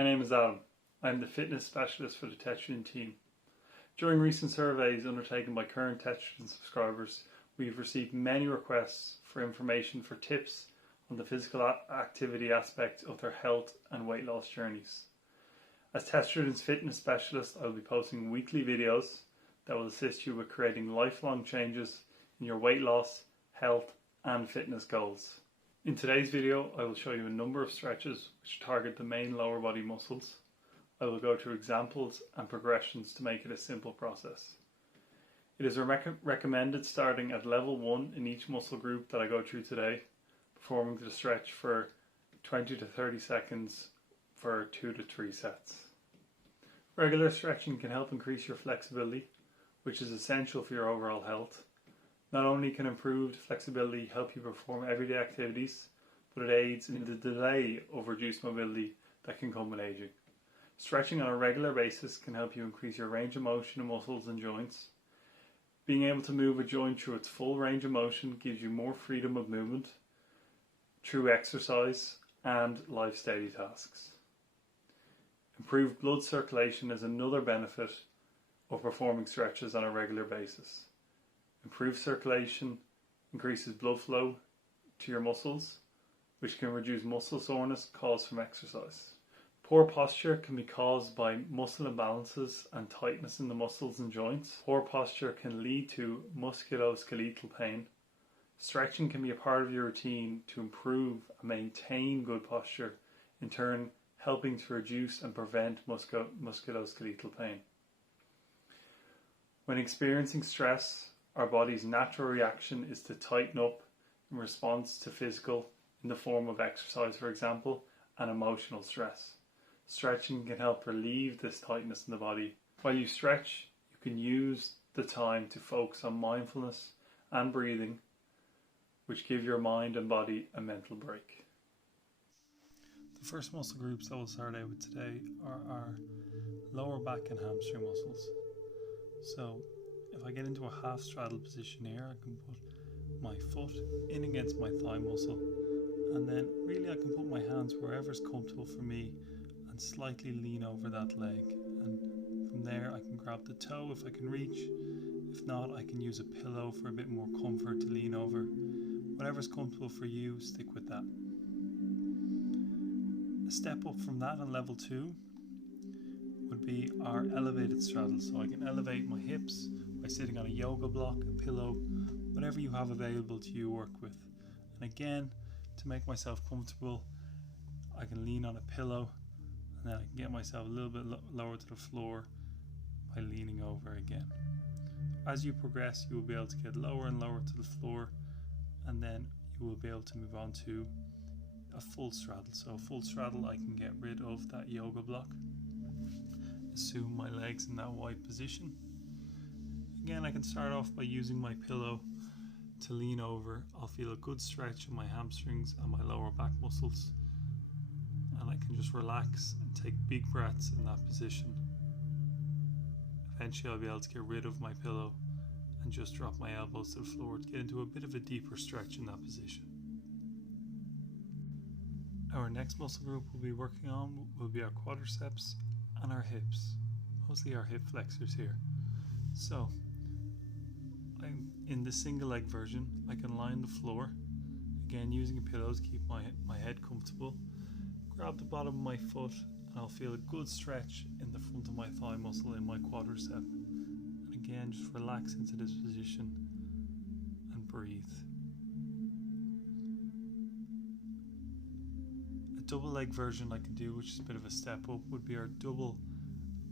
My name is Adam. I am the fitness specialist for the Tetragen team. During recent surveys undertaken by current Tetragen subscribers, we have received many requests for information for tips on the physical activity aspect of their health and weight loss journeys. As Tetragen's fitness specialist, I will be posting weekly videos that will assist you with creating lifelong changes in your weight loss, health and fitness goals. In today's video, I will show you a number of stretches which target the main lower body muscles. I will go through examples and progressions to make it a simple process. It is recommended starting at level 1 in each muscle group that I go through today, performing the stretch for 20 to 30 seconds for 2 to 3 sets. Regular stretching can help increase your flexibility, which is essential for your overall health. Not only can improved flexibility help you perform everyday activities, but it aids in the delay of reduced mobility that can come with aging. Stretching on a regular basis can help you increase your range of motion in muscles and joints. Being able to move a joint through its full range of motion gives you more freedom of movement through exercise and life daily tasks. Improved blood circulation is another benefit of performing stretches on a regular basis. Improved circulation increases blood flow to your muscles, which can reduce muscle soreness caused from exercise. Poor posture can be caused by muscle imbalances and tightness in the muscles and joints. Poor posture can lead to musculoskeletal pain. Stretching can be a part of your routine to improve and maintain good posture, in turn helping to reduce and prevent musculoskeletal pain. When experiencing stress, our body's natural reaction is to tighten up in response to physical, in the form of exercise for example, and emotional stress. Stretching can help relieve this tightness in the body. While you stretch, you can use the time to focus on mindfulness and breathing, which give your mind and body a mental break. The first muscle groups that we'll start out with today are our lower back and hamstring muscles. So if I get into a half straddle position here, I can put my foot in against my thigh muscle, and then really I can put my hands wherever's comfortable for me and slightly lean over that leg, and from there I can grab the toe if I can reach. If not, I can use a pillow for a bit more comfort to lean over. Whatever's comfortable for you, stick with that. A step up from that on level 2 would be our elevated straddle. So I can elevate my hips by sitting on a yoga block, a pillow, whatever you have available to you work with. And again, to make myself comfortable, I can lean on a pillow, and then I can get myself a little bit lower to the floor by leaning over again. As you progress, you will be able to get lower and lower to the floor, and then you will be able to move on to a full straddle. So a full straddle, I can get rid of that yoga block, assume my legs in that wide position. Again, I can start off by using my pillow to lean over. I'll feel a good stretch in my hamstrings and my lower back muscles, and I can just relax and take big breaths in that position. Eventually I'll be able to get rid of my pillow and just drop my elbows to the floor to get into a bit of a deeper stretch in that position. Our next muscle group we'll be working on will be our quadriceps and our hips, mostly our hip flexors here. So I'm in the single leg version. I can lie on the floor, again using a pillow to keep my head comfortable. Grab the bottom of my foot and I'll feel a good stretch in the front of my thigh muscle in my quadricep. And again, just relax into this position and breathe. A double leg version I can do, which is a bit of a step up, would be our double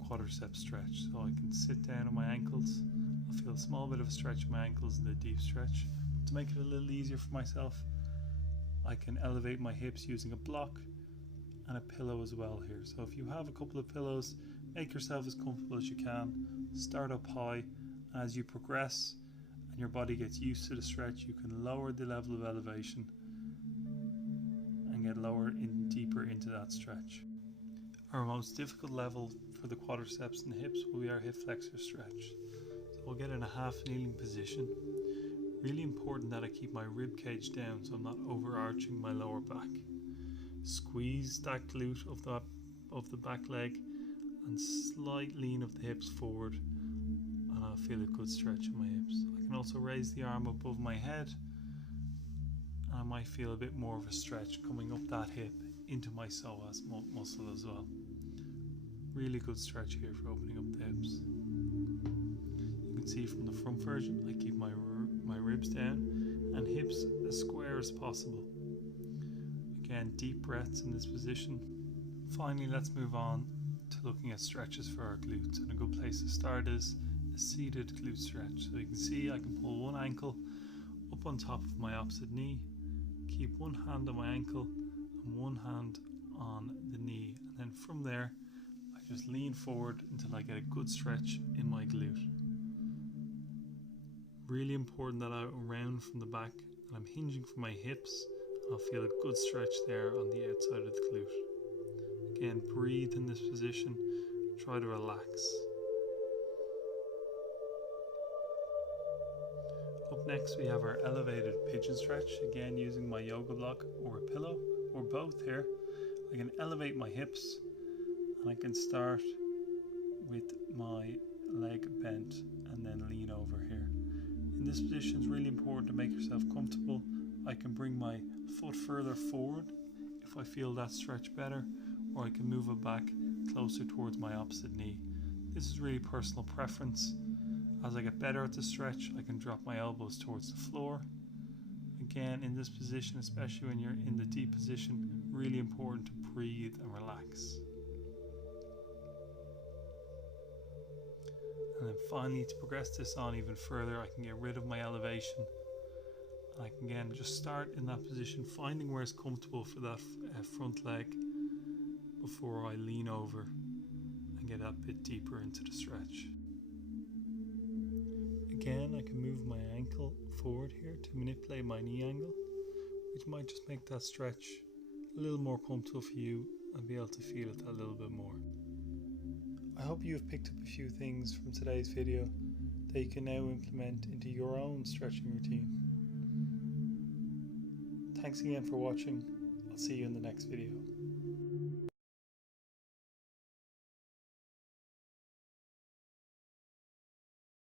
quadricep stretch. So I can sit down on my ankles. I'll feel a small bit of a stretch in my ankles and a deep stretch. To make it a little easier for myself, I can elevate my hips using a block and a pillow as well here. So if you have a couple of pillows, make yourself as comfortable as you can. Start up high, and as you progress and your body gets used to the stretch, you can lower the level of elevation and get lower in deeper into that stretch. Our most difficult level for the quadriceps and hips will be our hip flexor stretch. So we'll get in a half kneeling position. Really important that I keep my rib cage down so I'm not overarching my lower back. Squeeze that glute of that of the back leg and slight lean of the hips forward, and I'll feel a good stretch in my hips. I can also raise the arm above my head, and I might feel a bit more of a stretch coming up that hip into my psoas muscle as well. Really good stretch here for opening up the hips. You can see from the front version, I keep my ribs down and hips as square as possible. Again, deep breaths in this position. Finally, let's move on to looking at stretches for our glutes. And a good place to start is a seated glute stretch. So you can see I can pull one ankle up on top of my opposite knee, keep one hand on my ankle and one hand on the knee, and then from there I just lean forward until I get a good stretch in my glute. Really important that I round from the back and I'm hinging from my hips, and I'll feel a good stretch there on the outside of the glute. Again, breathe in this position, try to relax. Up next we have our elevated pigeon stretch, again using my yoga block or a pillow or both here. I can elevate my hips and I can start with my leg bent and then lean over here. In this position, it's really important to make yourself comfortable. I can bring my foot further forward if I feel that stretch better, or I can move it back closer towards my opposite knee. This is really personal preference. As I get better at the stretch, I can drop my elbows towards the floor. Again, in this position, especially when you're in the deep position, really important to breathe and relax. And then finally, to progress this on even further, I can get rid of my elevation. And I can again just start in that position, finding where it's comfortable for that front leg before I lean over and get a bit deeper into the stretch. Again, I can move my ankle forward here to manipulate my knee angle, which might just make that stretch a little more comfortable for you and be able to feel it a little bit more. I hope you have picked up a few things from today's video that you can now implement into your own stretching routine. Thanks again for watching. I'll see you in the next video.